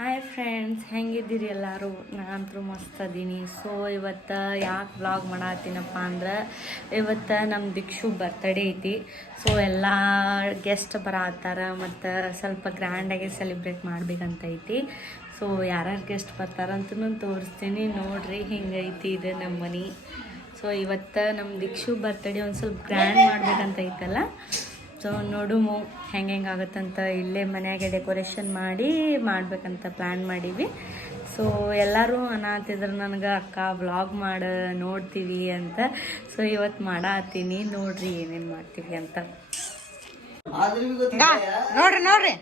Hi friends, ಹೆಂಗಿದ್ದೀರಿ ಎಲ್ಲರೂ? ನಾನಂತೂ ಮಸ್ತ್ ಅದೀನಿ. ಸೊ ಇವತ್ತು ಯಾಕೆ ವ್ಲಾಗ್ ಮಾಡತ್ತೀನಪ್ಪ ಅಂದ್ರೆ, ಇವತ್ತು ನಮ್ಮ ದಿಕ್ಷು ಬರ್ತಡೇ ಐತಿ. ಸೊ ಎಲ್ಲ ಗೆಸ್ಟ್ ಬರತ್ತಾರ ಮತ್ತು ಸ್ವಲ್ಪ ಗ್ರ್ಯಾಂಡಾಗಿ ಸೆಲೆಬ್ರೇಟ್ ಮಾಡ್ಬೇಕಂತ ಐತಿ. ಸೊ ಯಾರ್ಯಾರು ಗೆಸ್ಟ್ ಬರ್ತಾರಂತೂ ತೋರಿಸ್ತೀನಿ ನೋಡ್ರಿ. ಹಿಂಗೈತಿ ಇದು ನಮ್ಮ ಮನೆ. ಸೊ ಇವತ್ತು ನಮ್ಮ ದಿಕ್ಷು ಬರ್ತಡೇ ಒಂದು ಸ್ವಲ್ಪ ಗ್ರ್ಯಾಂಡ್ ಮಾಡ್ಬೇಕಂತ ಐತಲ್ಲ. ಸೊ ನೋಡುಮು ಹೆಂಗೆ ಆಗುತ್ತಂತ. ಇಲ್ಲೇ ಮನೆಯಾಗೆ ಡೆಕೋರೇಷನ್ ಮಾಡ್ಬೇಕಂತ ಪ್ಲ್ಯಾನ್ ಮಾಡೀವಿ. ಸೊ ಎಲ್ಲರೂ ಅನ್ನತ್ತಿದ್ರು ನನಗೆ, ಅಕ್ಕ ವ್ಲಾಗ್ ಮಾಡಿ ನೋಡ್ತೀವಿ ಅಂತ. ಸೊ ಇವತ್ತು ಮಾಡತ್ತೀನಿ, ನೋಡ್ರಿ ಏನೇನು ಮಾಡ್ತೀವಿ ಅಂತ. ನೋಡ್ರಿ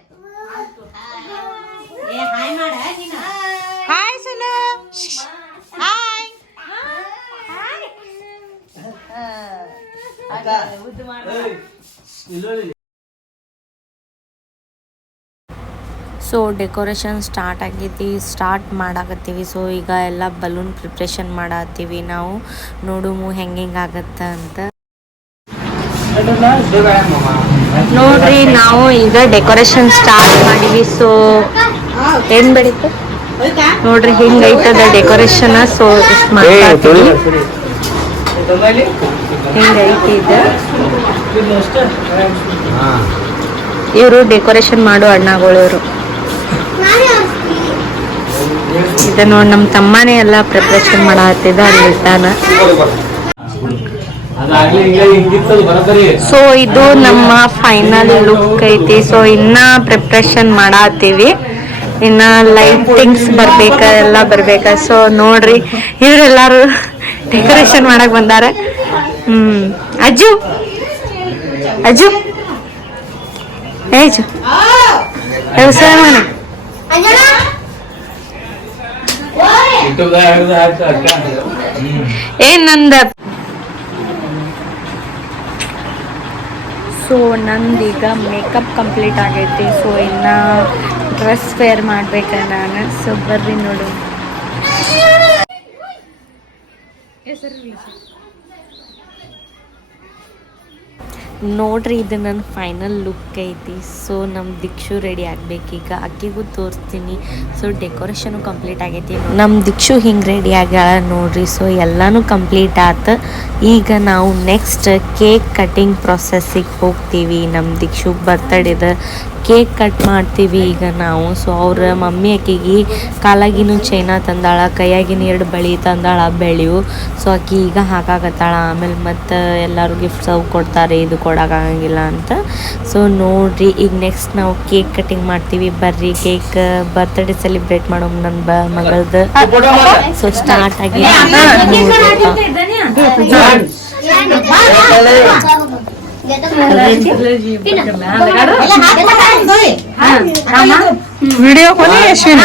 hi Sanu, hi so decoration start ಆಗೈತಿ, ಸ್ಟಾರ್ಟ್ ಮಾಡಾಕತ್ತೀವಿ. ಸೊ ಈಗ ಎಲ್ಲ ಬಲೂನ್ ಪ್ರಿಪ್ರೇಷನ್ ಮಾಡತ್ತೀವಿ ನಾವು. ನೋಡುಮು ಹೆಂಗೆ ಆಗತ್ತ ಅಂತ. ನೋಡ್ರಿ, ನಾವು ಈಗ ಡೆಕೋರೇಷನ್ ಸ್ಟಾರ್ಟ್ ಮಾಡೀವಿ. ಸೊ ಏನ್ ಬೆಳೀತು ನೋಡ್ರಿ, ಹಿಂಗೈತದ ಡೆಕೋರೇಷನ್. ಸೊ ಇಷ್ಟು ಮಾಡ್ತೀವಿ, ಹಿಂಗೈತಿ ಇದು. ಇವರು ಡೆಕೋರೇಷನ್ ಮಾಡೋ ಅಣ್ಣಗಳು ಇವರು. ಇದು ನೋಡಿ, ನಮ್ಮ ತಮ್ಮನೇ ಎಲ್ಲ ಪ್ರಿಪ್ರೇಷನ್ ಮಾಡತ್ತಿದ್ದ ಅಲ್ಲಿರ್ತಾನ. ಸೊ ಇದು ನಮ್ಮ ಫೈನಲ್ ಲುಕ್ ಐತಿ. ಸೊ ಇನ್ನ ಪ್ರಿಪ್ರೇಷನ್ ಮಾಡತ್ತೀವಿ, ಇನ್ನ ಲೈಟಿಂಗ್ಸ್ ಬರ್ಬೇಕ, ಎಲ್ಲ ಬರ್ಬೇಕ. ಸೊ ನೋಡ್ರಿ, ಇವರೆಲ್ಲಾರು ಡೆಕೋರೇಷನ್ ಮಾಡಕ್ ಬಂದಾರ. ಅಜ್ಜು ಅಜ್ಜು ಏಜು ಏನ್ ನಂದ. ಸೊ ನಂದೀಗ ಮೇಕಪ್ ಕಂಪ್ಲೀಟ್ ಆಗೈತಿ. ಸೊ ಇನ್ನ ಡ್ರೆಸ್ ವೇರ್ ಮಾಡ್ಬೇಕ ನಾನು. ಸೊ ಬರ್ರಿ ನೋಡು. ನೋಡ್ರಿ, ಇದು ನನ್ನ ಫೈನಲ್ ಲುಕ್ ಐತಿ. ಸೊ ನಮ್ಮ ದಿಕ್ಷು ರೆಡಿ ಆಗ್ಬೇಕೀಗ, ಅಕ್ಕಿಗೂ ತೋರಿಸ್ತೀನಿ. ಸೊ ಡೆಕೋರೇಷನು ಕಂಪ್ಲೀಟ್ ಆಗೈತಿ. ನಮ್ಮ ದಿಕ್ಷು ಹಿಂಗೆ ರೆಡಿ ಆಗ್ಯಾಳ ನೋಡ್ರಿ. ಸೊ ಎಲ್ಲನೂ ಕಂಪ್ಲೀಟ್ ಆಯ್ತು. ಈಗ ನಾವು ನೆಕ್ಸ್ಟ್ ಕೇಕ್ ಕಟ್ಟಿಂಗ್ ಪ್ರೊಸೆಸ್ಸಿಗೆ ಹೋಗ್ತೀವಿ. ನಮ್ಮ ದಿಕ್ಷು ಬರ್ತಡೇದ ಕೇಕ್ ಕಟ್ ಮಾಡ್ತೀವಿ ಈಗ ನಾವು. ಸೊ ಅವ್ರ ಮಮ್ಮಿ ಆಕಿಗೆ ಕಾಲಾಗಿನೂ ಚೈನಾ ತಂದಾಳ, ಕೈಯಾಗಿನ 2 ಬಳಿ ತಂದಾಳ ಬೆಳೆಯು. ಸೊ ಆಕಿ ಈಗ ಹಾಕಾಕತ್ತಾಳ. ಆಮೇಲೆ ಮತ್ತು ಎಲ್ಲರೂ ಗಿಫ್ಟ್ಸ್ ಅವು ಕೊಡ್ತಾರೆ, ಇದು ಕೊಡೋಕ್ಕಾಗಂಗಿಲ್ಲ ಅಂತ. ಸೊ ನೋಡ್ರಿ, ಈಗ ನೆಕ್ಸ್ಟ್ ನಾವು ಕೇಕ್ ಕಟ್ಟಿಂಗ್ ಮಾಡ್ತೀವಿ. ಬರ್ರಿ, ಕೇಕ್ ಬರ್ತ್ಡೇ ಸೆಲೆಬ್ರೇಟ್ ಮಾಡೋ ನನ್ನ ಮಗಳದ್ದು. ಸೊ ಸ್ಟಾರ್ಟ್ ಆಗಿ ವಿಡಿಯೋ ಕೊನೆ ಅಶ್ವಿನ.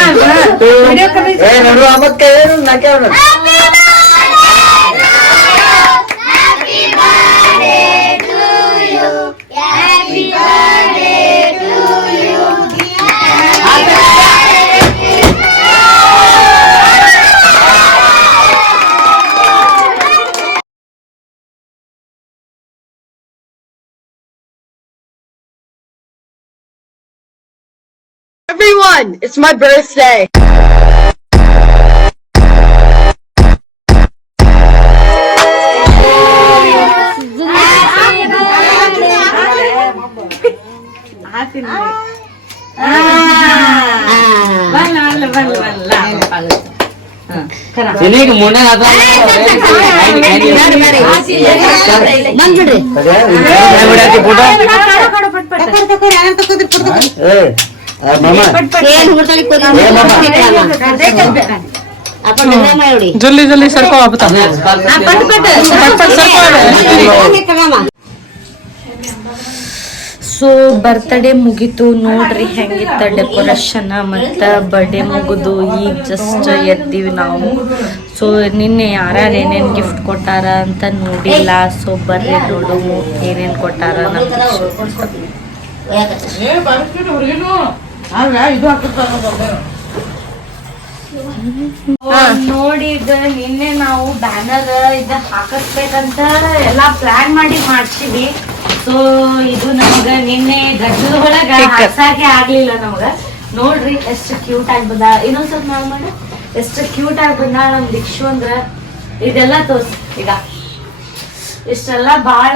Everyone, it's my birthday. जल्दी जल्दी सरको आप बता। ಸೊ ಬರ್ತ್ಡೇ ಮುಗೀತು ನೋಡ್ರಿ, ಹೆಂಗಿತ್ತ ಡೆಕೋರೇಷನ್. ಮತ್ತು ಬರ್ಡೇ ಮುಗಿದು ಈಗ ಜಸ್ಟ್ ಎದ್ದೀವಿ ನಾವು. ಸೊ ನಿನ್ನೆ ಯಾರ್ಯಾರು ಏನೇನು ಗಿಫ್ಟ್ ಕೊಟ್ಟಾರ ಅಂತ ನೋಡಿಲ್ಲ. ಸೊ ಬರ್ರಿ ನೋಡು ಏನೇನು ಕೊಟ್ಟಾರ ನಮ್ಮ. ನೋಡಿ, ಇದು ನಿನ್ನೆ ನಾವು ಬ್ಯಾನರ್ ಇದು ಹಾಕಿಸ್ಬೇಕಂತ ಎಲ್ಲಾ ಪ್ಲಾನ್ ಮಾಡಿ ಮಾಡ್ತೀವಿ. ಸೊ ಇದು ನಮಗ ನಿನ್ನೆ ಗದ್ದಲ ಒಳಗ ಹಾಕ್ಸಾಕೆ ಆಗ್ಲಿಲ್ಲ ನಮಗ. ನೋಡ್ರಿ ಎಷ್ಟು ಕ್ಯೂಟ್ ಆಗಿ ಬಂದ. ಇನ್ನೊಂದ್ ಸ್ವಲ್ಪ ನಾವು ಮಾಡಿ ಎಷ್ಟು ಕ್ಯೂಟ್ ಆಗಿ ಬಂದ ನಮ್ ದಿಕ್ಷು ಅಂದ್ರ. ಇದೆಲ್ಲ ತೋರ್ಸ್ ಈಗ ಇಷ್ಟೆಲ್ಲ ಬಾಳ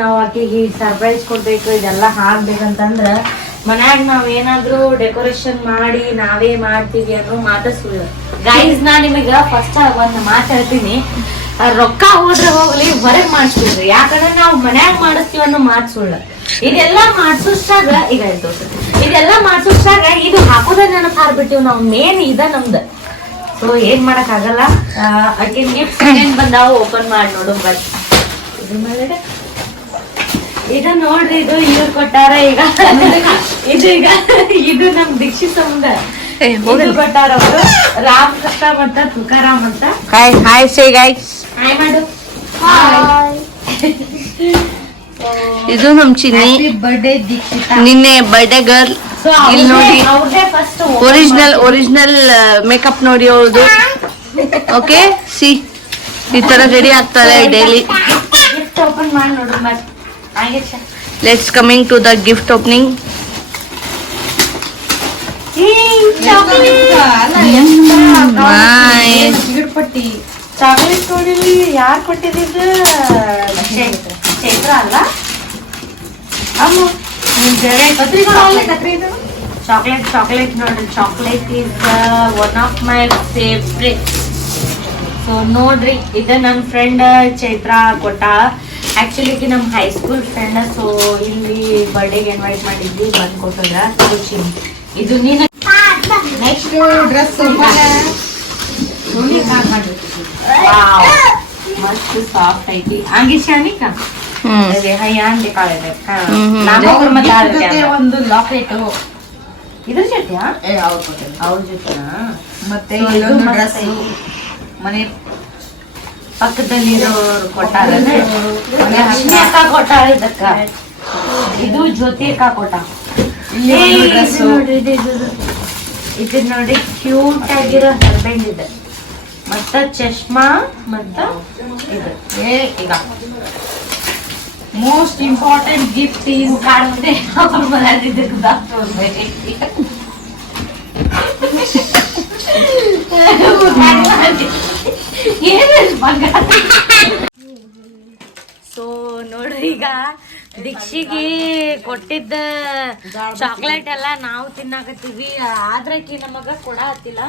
ನಾವ್ ಆಕಿಗೆ ಸರ್ಪ್ರೈಸ್ ಕೊಡ್ಬೇಕು, ಇದೆಲ್ಲ ಹಾಕ್ಬೇಕಂತಂದ್ರ ಮನ್ಯಾಗ ನಾವ್ ಏನಾದ್ರು ಡೆಕೋರೇಷನ್ ಮಾಡಿ ನಾವೇ ಮಾಡ್ತೀವಿ ಅನ್ನೋ ಮಾತ ಸುಳ್ಳು. ಗೈಸ್ ನಾ ನಿಮಗ ಫಸ್ಟ್ ಒಂದ್ ಮಾತು ಹೇಳ್ತೀನಿ, ರೊಕ್ಕ ಹೋದ್ರೆ ಹೋಗ್ಲಿ ಹೊರಗ್ ಮಾಡಿಸ್ಬಿಡ್ರಿ. ಯಾಕಂದ್ರೆ ನಾವು ಮನ್ಯಾಗ ಮಾಡಿಸ್ತೀವಿ ಅನ್ನೋ ಮಾತು ಸುಳ್ಳು. ಇದೆಲ್ಲ ಮಾಡ್ಸೋಷ್ಟಾಗ ಈಗ ಇದೆಲ್ಲ ಮಾಡ್ಸೋಷ್ಟಾಗ ಇದು ಹಾಕೋದೇ ನೆನಪು ಹಾರ್ಬಿಟ್ಟಿವ್ ನಾವು. ಮೇನ್ ಇದ ನಮ್ದು. ಸೊ ಏನ್ ಮಾಡಕ್ ಆಗಲ್ಲ. ಅಕಿನ್ ಗಿಫ್ಟ್ ಏನ್ ಬಂದಾವ ಓಪನ್ ಮಾಡಿ ನೋಡು. ಬಟ್ ಇದು ನೋಡ್ರಿ, ಇದು ಇವ್ರು ಕೊಟ್ಟಾರ. ಈಗ ಇದು ನಮ್ ದೀಕ್ಷಿತ್ ಸಂಬಂಧ ಕೊಟ್ಟಾರ ಅವರು. ರಾಮಕೃಷ್ಣ ಅಂತ ತುಕಾರಾಮ್ ಅಂತ. ಹಾಯ್ ಸೇ ಗೈಸ್. ಹಾಯ್ ಮಾಡು. ಇದು ನಮ್ ಚಿನ್ನಿ ಬರ್ಡೇ ದೀಕ್ಷಿತ. ನಿನ್ನೆ ಬರ್ಡೇ ಗರ್ಲ್. ಇಲ್ಲಿ ನೋಡಿ ಅವ್ರದೇ ಫಸ್ಟ್ ಒರಿಜಿನಲ್ ಮೇಕಪ್ ನೋಡಿ ಅವ್ರದ್ದು. ಓಕೆ ಸಿ ಈ ತರ ರೆಡಿ ಆಗ್ತಾರೆ ಡೈಲಿ. ಗಿಫ್ಟ್ ಓಪನ್ ಮಾಡಿ ನೋಡು. ಮತ್ತೆ let's coming to the gift opening. Chocolate ನೋಡಿಲಿ ಯಾರು ಕೊಟ್ಟಿದ್ದು? ಚೈತ್ರ ಅಲ್ಲ ಅಮ್ಮ. ಚಾಕ್ಲೇಟ್ ನೋಡ್ರಿ. Chocolate is one of my favourite. So ನೋಡ್ರಿ, ಇದು ನಮ್ಮ ಫ್ರೆಂಡ್ ಚೈತ್ರ ಕೊಟ್ಟಾಳ. ಆಕ್ಚುಲಿ ನಮ್ಮ ಹೈಸ್ಕೂಲ್ ಫ್ರೆಂಡ್. ಸೊ ಇಲ್ಲಿ ಬರ್ಡೇಗೆ ಇನ್ವೈಟ್ ಮಾಡಿದ್ವಿ, ಬಂದು ಕೊಟ್ಟದ. ಇದು ನೀನು ನೆಕ್ಸ್ಟ್ ಡ್ರೆಸ್ ಮಸ್ತ್ ಸಾಫ್ಟ್ ಐತಿ. ಹಂಗೆ ಶಾನಿಕ ಒಂದು ಲಾಕೆಟ್ ಇದ್ರ ಜೊತೆ ಅವ್ರ ಜೊತೆನಾ? ಮತ್ತೆ ಮನೆ ಪಕ್ಕದಲ್ಲಿರೋರು ಕೊಟ್ಟಾರ. ಲಕ್ಷ್ಮಿ ಅಕ್ಕ ಕೊಟ್ಟಾಳ ಇದಕ್ಕ. ಇದು ಜ್ಯೋತಿ ಅಕ್ಕ ಕೊಟ್ಟ. ಇದು ನೋಡಿ ಕ್ಯೂಟ್ ಆಗಿರೋ ಹರ್ಬೆಂಡ್ ಇದೆ. ಮತ್ತ ಚಶ್ಮಾ ಮತ್ತ ಇದು ಈಗ ಮೋಸ್ಟ್ ಇಂಪಾರ್ಟೆಂಟ್ ಗಿಫ್ಟ್ ಈಸ್ ಕಾಣುತ್ತೆ. ಅವ್ರ ಸೊ ನೋಡ್ರಿ, ಈಗ ದೀಕ್ಷಿಗೆ ಕೊಟ್ಟಿದ್ದ ಚಾಕ್ಲೇಟ್ ಎಲ್ಲ ನಾವು ತಿನ್ನಾಕತ್ತೀವಿ. ಆದ್ರಕಿ ನಮಗ ಕೊಡ ಹತ್ತಿಲ್ಲ.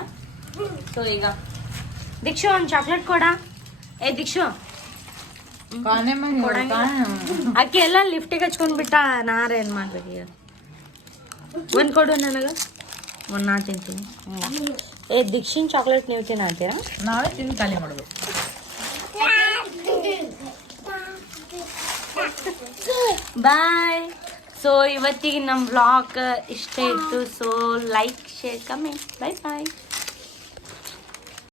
ಸೊ ಈಗ ದೀಕ್ಷು ಒಂದ್ ಚಾಕ್ಲೇಟ್ ಕೊಡ. ಏ ದೀಕ್ಷು ಅಕ್ಕಿ ಎಲ್ಲ ಲಿಫ್ಟಿಗೆ ಹಚ್ಕೊಂಡ್ಬಿಟ್ಟ. ನಾರ ಏನ್ ಮಾಡ್ಬೇಕು ಈಗ? ಒಂದ್ ಕೊಡು ನನಗ. ಒಂದ್ ನಾ ತಿಂತೀನಿ. ಏ ದೀಕ್ಷಿನ್ ಚಾಕ್ಲೇಟ್ ನೀವು ತಿನ್ನತ್ತೀರಾ? ನಾವೇ ತಿಂದು ಖಾಲಿ ಮಾಡ್ಬೇಕು. ಬಾಯ್. ಸೊ ಇವತ್ತಿಗೆ ನಮ್ಮ ವ್ಲಾಗ್ ಇಷ್ಟ ಇತ್ತು. So like, share, comment. Bye ಬಾಯ್.